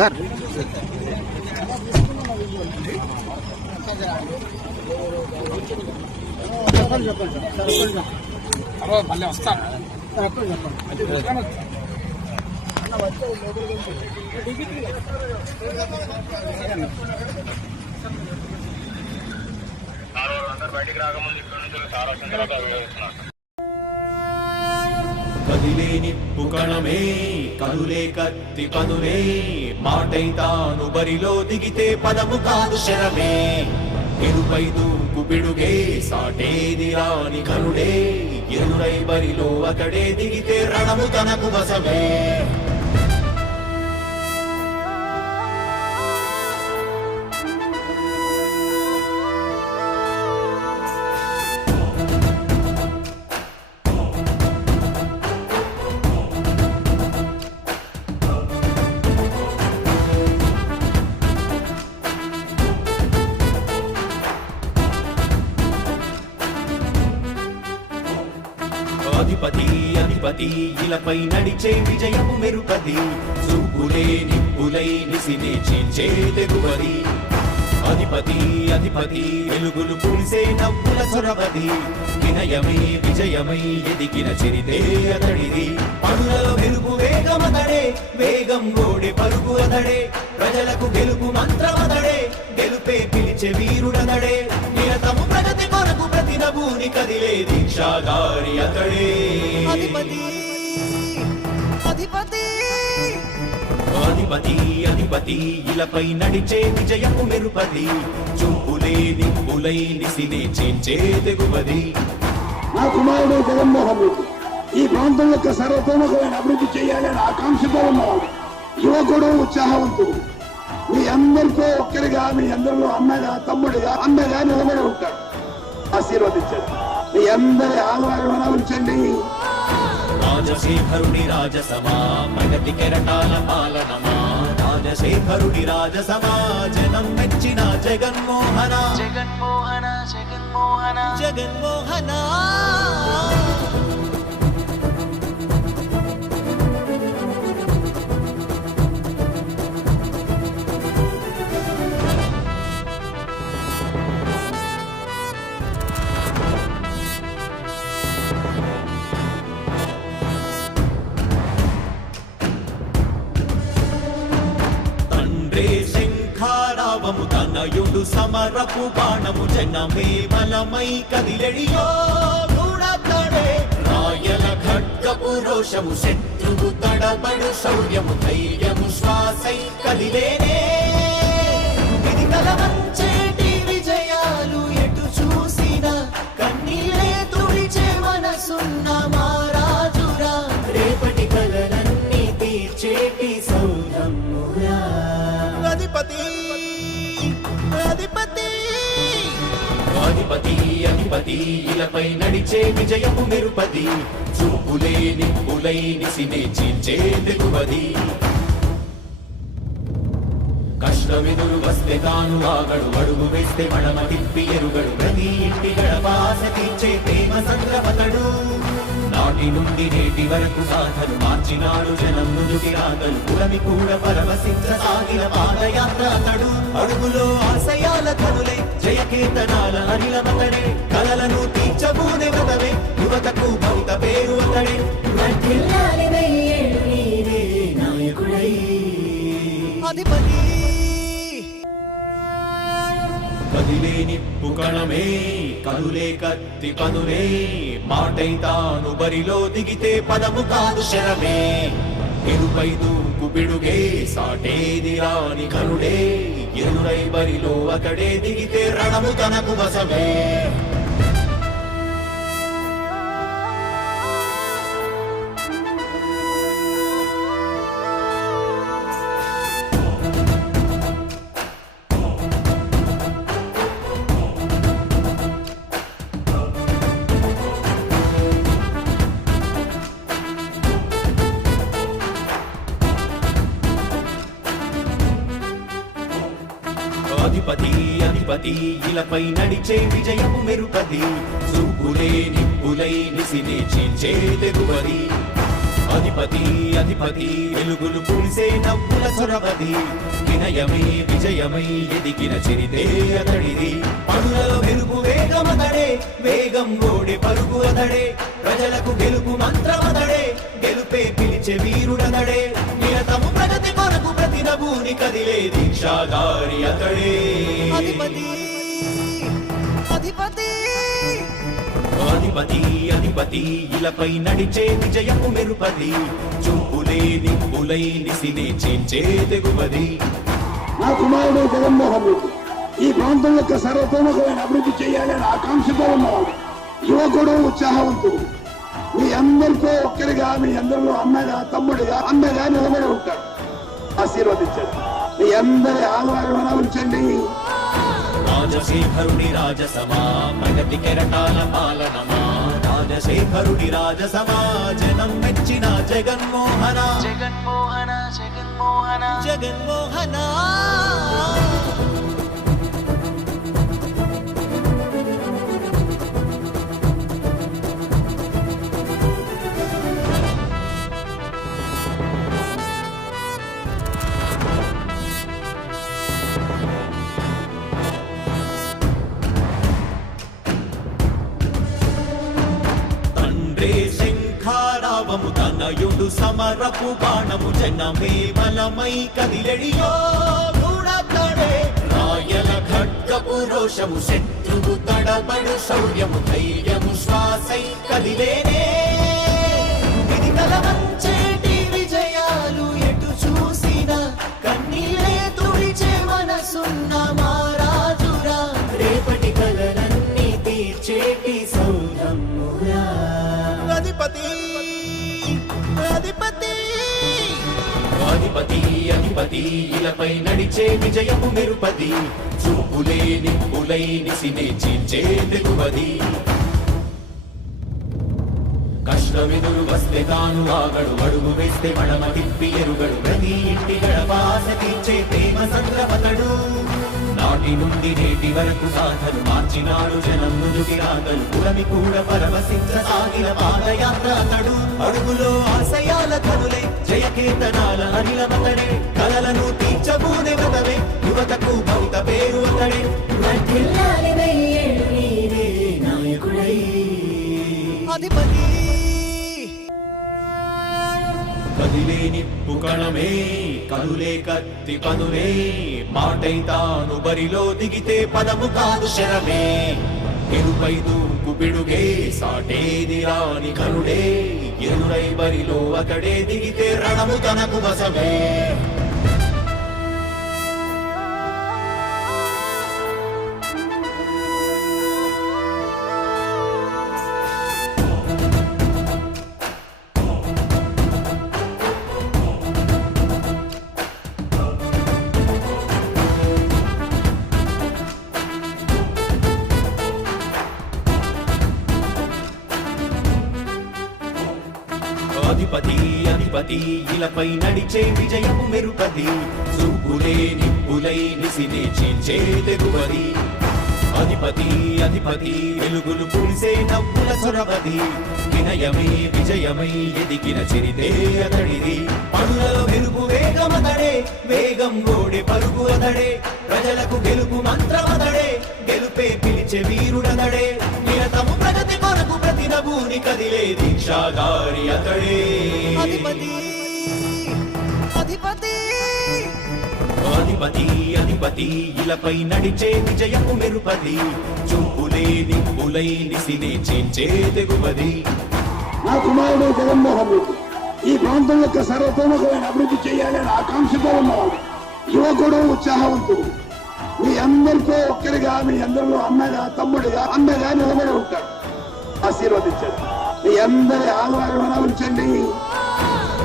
sir మళ్ళీ వస్తాను బయటికి రాకముందు ఇక్కడ నుంచి చాలా సందర్భాలు కదిలే నిప్పు కణమే కదులే కత్తి పదులే మాటై తాను బరిలో దిగితే పదము కాదు శరమే ఎరుపై దూకు పిడుగే సాటేది రాని కరుడే ఎరురై బరిలో అతడే దిగితే రణము తనకు వశమే అధిపతి అధిపతి ఇలపై నడిచే విజయము మెరుపది చూపులే నిప్పులై నిసినే చీల్చే తెగువది అధిపతి అధిపతి వెలుగులు పులిసే నవ్వుల చొరవది వినయమై విజయమై ఎదిగిన చరితే అతడిది పనులలో మెరుగు వేగమతడే వేగం గోడే పరుగు అతడే ప్రజలకు గెలుపు మంత్రమతడే గెలుపే పిలిచే వీరుడతడే నిరతము ప్రగతి కొరకు ప్రతి నభూని కదిలే దీక్షాగారి అతడే అధిపతి అధిపతి అధిపతి అధిపతి ఇలపై నడిచే విజయము మెరుపది చూపులే నిప్పులై నిసినే చేంచే తెగువది నా కుమారుడు జగన్మోహన్ రెడ్డి ఈ ప్రాంతం యొక్క సర్వతోముఖమైన అభివృద్ధి చేయాలని ఆకాంక్షతో ఉన్నవాడు యువకుడు ఉత్సాహవంతుడు మీ అందరితో ఒక్కరిగా మీ అందరిలో అన్నగా తమ్ముడిగా అన్నగా నిలబడి ఉంటాడు ఆశీర్వదించండి మీ అందరి ఆహ్వానం ఉంచండి రాజశేఖరుడి రాజసమా ప్రగతి కెరటాల పాలనమా రాజశేఖరుడి రాజసమా జనం మెచ్చిన జగన్మోహన జగన్మోహన జగన్మోహన జగన్మోహన శంఖారావము తనయుడు సమరపు బాణము జనమే బలమై కదిలెడియో గూడతడే రాయల ఖడ్గపు రోషము శత్రువు తడబడు శౌర్యము ధైర్యము శ్వాసై కదిలేనే ఇది కలవంచేటి విజయాలు ఎటు చూసిన కన్నీలే తుడిచే మనసున్న మారాజురా రేపటి కలలన్నీ తీర్చేటి సౌరమ్మురా అధిపతి అధిపతి అధిపతి అధిపతి ఇలపై నడిచే విజయము మెరుపది చూపులే నిప్పులై నిసినే చీల్చే తెగువది కష్టమెదురు వస్తే తాను ఆగడు అడుగు వేస్తే మడమ తిప్పి ఎరుగడు ప్రతి ఇంటి గడపాస తీర్చే ప్రేమ సంద్రపతడు నాటి నుండి నేటి వరకు సాధలు మార్చినాడు జనం నుదుటి రాగలు పురమి కూడా పరవశించసాగిన పాదయాత్ర అతడు అడుగులో ఆశయాల కనులే జయకేతనాల అనిలమతడే కలలను తీర్చబూనే వ్రతమే యువతకు భవిత పేరు అతడే నాయకుడై అధిపతి కదిలే నిప్పు కణమే కదులే కత్తి పదులే మాటై తాను బరిలో దిగితే పదము కాదు శరమే ఎరుపై దూకు పిడుగే సాటేది రాని కరుడే ఎరురై బరిలో అతడే దిగితే రణము తనకు వశమే అధిపతి అధిపతి ఇలపై నడిచే విజయము మెరుపది చూపులే నిప్పులై నిసినే చీల్చే తెగువది అధిపతి అధిపతి అధిపతి వెలుగులు పులిసే నవ్వుల చొరవది వినయమై విజయమై ఎదిగిన చరితే అతడిది పనులలో వెలుగు వేగమతడే వేగం ఓడే పరుగు అతడే ప్రజలకు గెలుపు మంత్రమతడే గెలుపే పిలిచే వీరుడతడే నిరతము ప్రగతి కొరకు ప్రతి నభూని కదిలే దీక్షాగారి అతడే అధిపతి అధిపతి అధిపతి అధిపతి ఇలపై నడిచే విజయము మెరుపది చూపులే నిప్పులై నిసినే చేంచే తెగువది నా కుమారుడు జగన్మోహన్ రెడ్డి ఈ ప్రాంతం యొక్క సర్వతోముఖమైన అభివృద్ధి చేయాలని ఆకాంక్షతో ఉన్నవాడు యువకుడు ఉత్సాహవంతుడు మీ అందరితో ఒక్కరిగా మీ అందరిలో అన్నగా తమ్ముడిగా అన్నగా నిలబడి ఉంటాడు ఆశీర్వదించండి మీ అందరి ఆదరణ ఉంచండి రాజశేఖరుడి రాజసమా ప్రగతి కెరటాల పాలనమా రాజశేఖరుడి రాజసమా జనం మెచ్చిన జగన్మోహన జగన్మోహన జగన్మోహన జగన్మోహన తండ్రే శంఖారావము తనయుడు సమరపు బాణము జనమే బలమై కదిలెడియో గూఢతడే రాయల ఖడ్గపు రోషము శత్రువు తడబడు శౌర్యము ధైర్యము శ్వాసై కదిలేనే ఇది కలవంచేటి విజయాలు ఎటు చూసిన కన్నీలే తుడిచే మనసున్న మారాజురా రేపటి కలలన్నీ తీర్చేటి సౌధమురా అధిపతి అధిపతి అధిపతి అధిపతి ఇలపై నడిచే విజయము మెరుపది చూపులే నిప్పులై నిసినే చీల్చే తెగువది కష్టమెదురు వస్తే తాను ఆగడు అడుగు వేస్తే మడమ తిప్పి ఎరుగడు ప్రతి ఇంటి గడపాస తీర్చే ప్రేమ సంద్రపతడు నాటి నుండి నేటి వరకు సాధలు మార్చినాడు జనం నుదుటి రాగలు పురమి కూడా పరవశించసాగిన పాదయాత్ర అతడు అడుగులో ఆశయాల కనులే జయకేతనాల అనిలమతడే కలలను తీర్చబూనే వ్రతమే యువతకు భవిత పేరు అతడే వర్ధిల్లాలి వెయ్యేళ్ళు నీవే నాయకుడై అధిపతి కదిలే నిప్పు కణమే కనులే కత్తి పనులే మాటై తాను బరిలో దిగితే పదము కాదు శరమే ఎరుపై దూకు పిడుగే సాటేది రాని కనుడే ఎరురై బరిలో అతడే దిగితే రణము తనకు వశమే అధిపతి అధిపతి ఇలపై నడిచే విజయము మెరుపది చూపులే నిప్పులై నిసినే చీల్చే తెగువది అధిపతి అధిపతి వెలుగులు పులిసే నవ్వుల చొరవది వినయమై విజయమై ఎదిగిన చరితే అతడిది పనులలో వెలుగు వేగమతడే వేగం ఓడే పరుగు అతడే ప్రజలకు గెలుపు మంత్రమతడే గెలుపే పిలిచే వీరుడతడే నిరతము ప్రగతి కొరకు ప్రతి నభూని కదిలే దీక్షాగారి అతడే అధిపతి అధిపతి అధిపతి అధిపతి ఇలపై నడిచే విజయము మెరుపది చూపులే నిప్పులై నిసినే చేంచే తెగువది నా కుమారుడు జగన్మోహన్ రెడ్డి ఈ ప్రాంతం యొక్క సర్వతోముఖమైన అభివృద్ధి చేయాలని ఆకాంక్షతో ఉన్నవాడు యువకుడు ఉత్సాహవంతుడు మీ అందరితో ఒక్కరిగా మీ అందరిలో అన్నగా తమ్ముడిగా అన్నగా నిలబడి ఉంటాడు ఆశీర్వదించండి మీ అందరి ఆదరణ ఉంచండి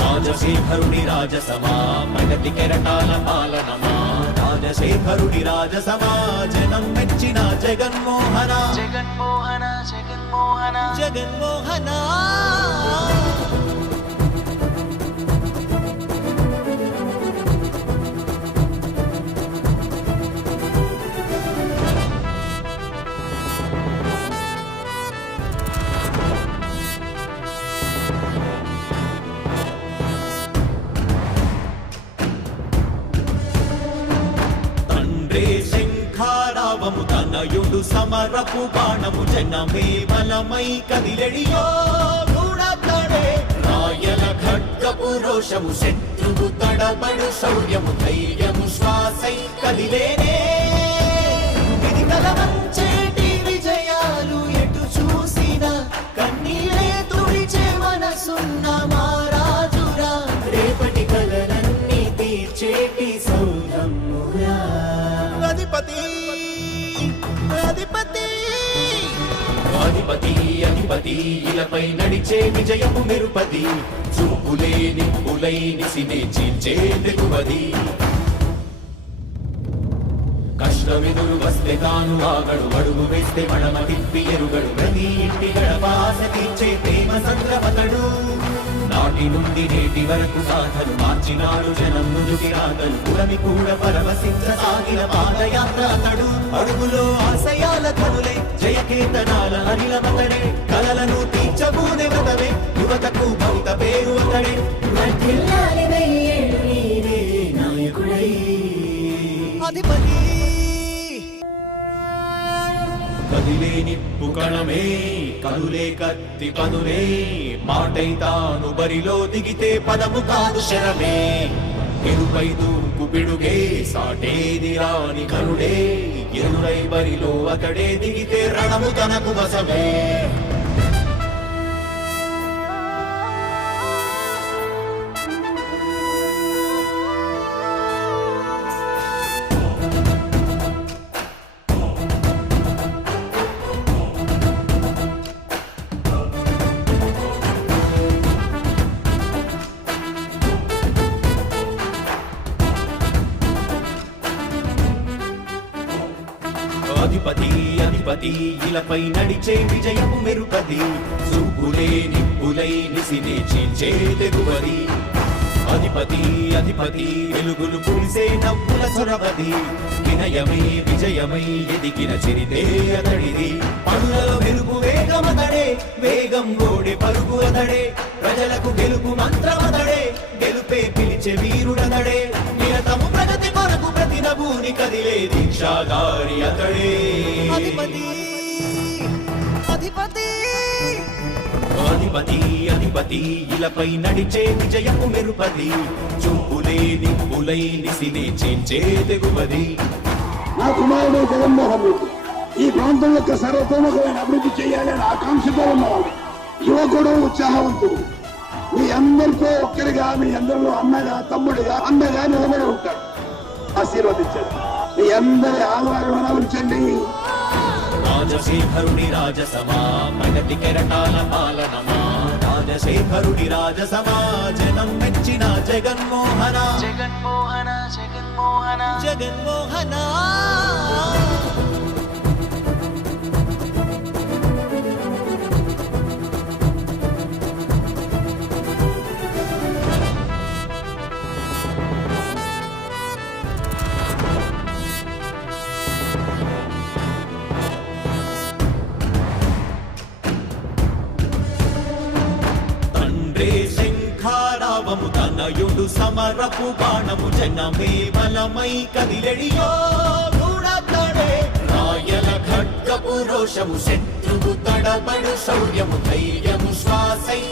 రాజశేఖరుడి రాజసమా ప్రగతి కెరటాల పాలనమా రాజశేఖరుడి రాజసమా జనం మెచ్చిన జగన్మోహన జగన్మోహన జగన్మోహన జగన్మోహన తనయుడు సమరపు బాణము జనమే బలమై కదిలెడియో గూడతాడే రాయల ఖడ్గపు రోషము శత్రువు తడబడు శౌర్యము ధైర్యము శ్వాసై కదిలేనే ఇది కలవంచేటి విజయాలు ఎటు చూసినా కన్నీరే తుడిచే మనసున్న మారాజురా రేపటి కలలన్నీ తీర్చేటి సౌరమ్మురా అధిపతి అధిపతి అధిపతి అధిపతి ఇలపై నడిచే విజయము మెరుపది చూపులే నిప్పులై నిసినే చీల్చే తెగువది కష్టమెదురు వస్తే తాను ఆగడు అడుగు వేస్తే మడమ తిప్పి ఎరుగడు ప్రతి ఇంటి గడపాస తీర్చే ప్రేమ సంద్రపతడు నాటి నుండి నేటి వరకు సాధలు మార్చినాడు జనం నుదుటి రాతలు పురమి కూడా పరవశించసాగిన పాదయాత్ర అతడు అడుగులో ఆశయాల కనులే జయకేతనాల అనిలమతడే కలలను తీర్చబూనే వ్రతమే యువతకు భవిత పేరు అతడే వర్ధిల్లాలి వెయ్యేళ్ళు నీవే నాయకుడై అధిపతి కదిలే నిప్పు కణమే కనులే కత్తి పదులే మాటై తాను బరిలో దిగితే పదము కాదు శరమే ఎరుపై దూకు పిడుగే సాటేది రాని కరుడే ఎదురై బరిలో అతడే దిగితే రణము తనకు వశమే అధిపతి అధిపతి ఇలపై నడిచే విజయము మెరుపది చూపులే నిప్పులై నిసినే చీల్చే తెగువది అధిపతి అధిపతి వెలుగులు పులిసే నవ్వుల చొరవది వినయమై విజయమై ఎదిగిన చిరితే అతడిది పనులలో వెలుగు వేగమతడే వేగం ఓడే పరుగు అతడే ప్రజలకు గెలుపు మంత్రమతడే గెలుపే పిలిచే వీరుడతడే నిరతము ప్రగతి కొరకు ప్రతి నభూని కదిలే దీక్షాగారి అతడే అధిపతి అధిపతి అధిపతి అధిపతి ఇలపై నడిచే విజయము మెరుపది చూపులే నిప్పులై నిసినే చీల్చే తెగువది నా కుమారుడు జగన్మోహన్ రెడ్డి ఈ ప్రాంతం యొక్క సర్వతోముఖమైన అభివృద్ధి చేయాలని ఆకాంక్షతో ఉన్నవాడు యువకుడు ఉత్సాహవంతుడు మీ అందరితో ఒక్కరిగా మీ అందరిలో అన్నగా తమ్ముడిగా అన్నగా నిలబడి ఉంటాడు ఆశీర్వదించండి మీ అందరి ఆదరణ ఉంచండి రాజశేఖరుడి రాజసమా ప్రగతి కెరటాల పాలనమా రాజశేఖరుడి రాజసమా జనం మెచ్చిన జగన్మోహన జగన్మోహన జగన్మోహన జగన్మోహన తండ్రే శంఖారావము తనయుడు సమరపు బాణము జనమే బలమై కదిలెడియో గూడతాడే రాయల ఖడ్గపు రోషము శత్రువు తడబడు శౌర్యము ధైర్యము శ్వాసై